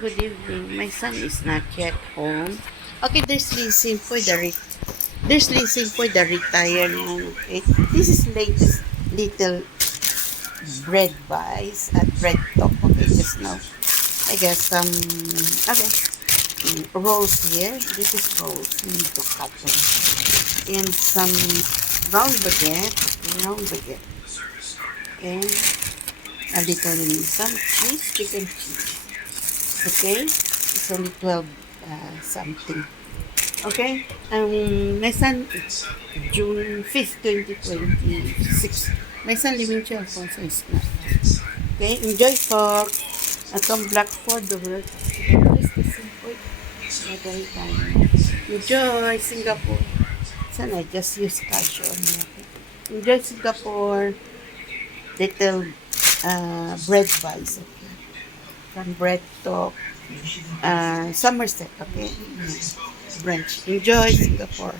Good evening. My son is not yet home. Okay, there's leasing for the retired man. Okay, this is latest little bread buys at bread talk. Okay, just now. I guess okay. Rolls here. This is rolls. We need to cut them. And some round baguette, and a little some cheese, chicken cheese. Okay, it's only 12 something. Okay, my son, June 5th, 2026. My son living to Alfonso is not. Okay, enjoy talk. Atong Blackford, the world. Just the simple. Madali tayo. Enjoy Singapore. Sana just use cash on me. Enjoy Singapore. Little bread buys. Okay. From bread talk. Somerset, okay? Branch. Enjoy Singapore.